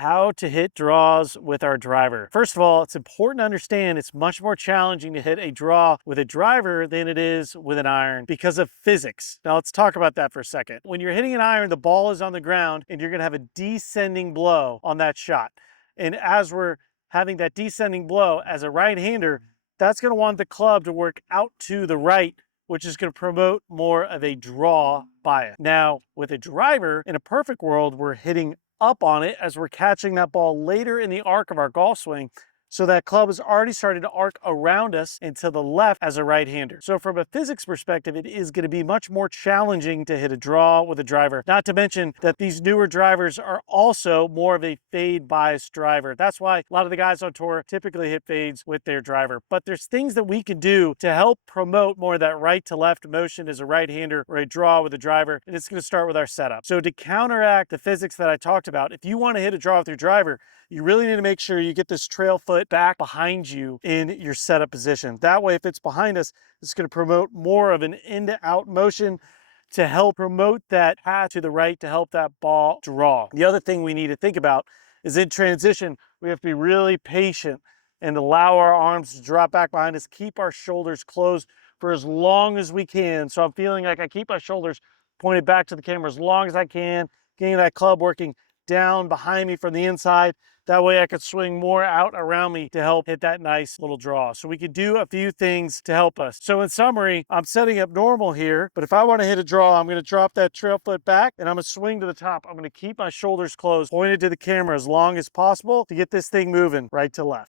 how to hit draws with our driver. First of all, it's important to understand it's much more challenging to hit a draw with a driver than it is with an iron because of physics. Now let's talk about that for a second. When you're hitting an iron, the ball is on the ground and you're gonna have a descending blow on that shot. And as we're having that descending blow as a right-hander, that's gonna want the club to work out to the right, which is going to promote more of a draw bias. Now, with a driver, in a perfect world, we're hitting up on it as we're catching that ball later in the arc of our golf swing. So that club is already starting to arc around us and to the left as a right-hander. So from a physics perspective, it is going to be much more challenging to hit a draw with a driver. Not to mention that these newer drivers are also more of a fade biased driver. That's why a lot of the guys on tour typically hit fades with their driver. But there's things that we can do to help promote more of that right to left motion as a right-hander or a draw with a driver. And it's going to start with our setup. So to counteract the physics that I talked about, if you want to hit a draw with your driver, you really need to make sure you get this trail foot back behind you in your setup position. That way, if it's behind us, it's going to promote more of an in to out motion to help promote that path to the right to help that ball draw. The other thing we need to think about is in transition, we have to be really patient and allow our arms to drop back behind us, keep our shoulders closed for as long as we can. So I'm feeling like I keep my shoulders pointed back to the camera as long as I can, getting that club working down behind me from the inside. That way I could swing more out around me to help hit that nice little draw. So we could do a few things to help us. So in summary, I'm setting up normal here, but if I want to hit a draw, I'm going to drop that trail foot back and I'm going to swing to the top. I'm going to keep my shoulders closed, pointed to the camera as long as possible to get this thing moving right to left.